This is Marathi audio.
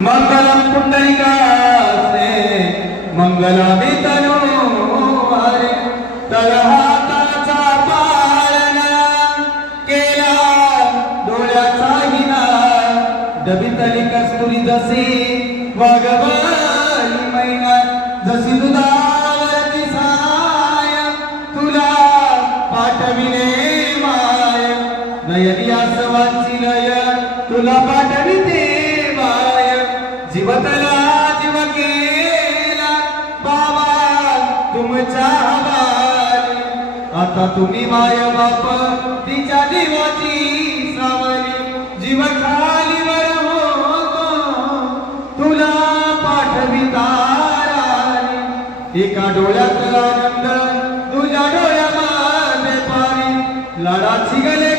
मंगलम पुंडलिकाचे मंगलामी तनु हरे तलहाताचा पाळणा केला डोळ्याचा हिना डबितली कस्तुरी जशी वागवली मैना जशी दुधावरची साय तुला पाठविले माय नयनी आसवांची नयन तुला पाठविते जीवतला जीव केला बाबा तुमच्या हवाली आता तुम्ही माय बाप तिच्या जीवाची सावली जीव खालीवर होतो तुला पाठविता राणी एका डोळ्यात आनंद तुझ्या डोळ्यामध्ये पाणी लाडाची गले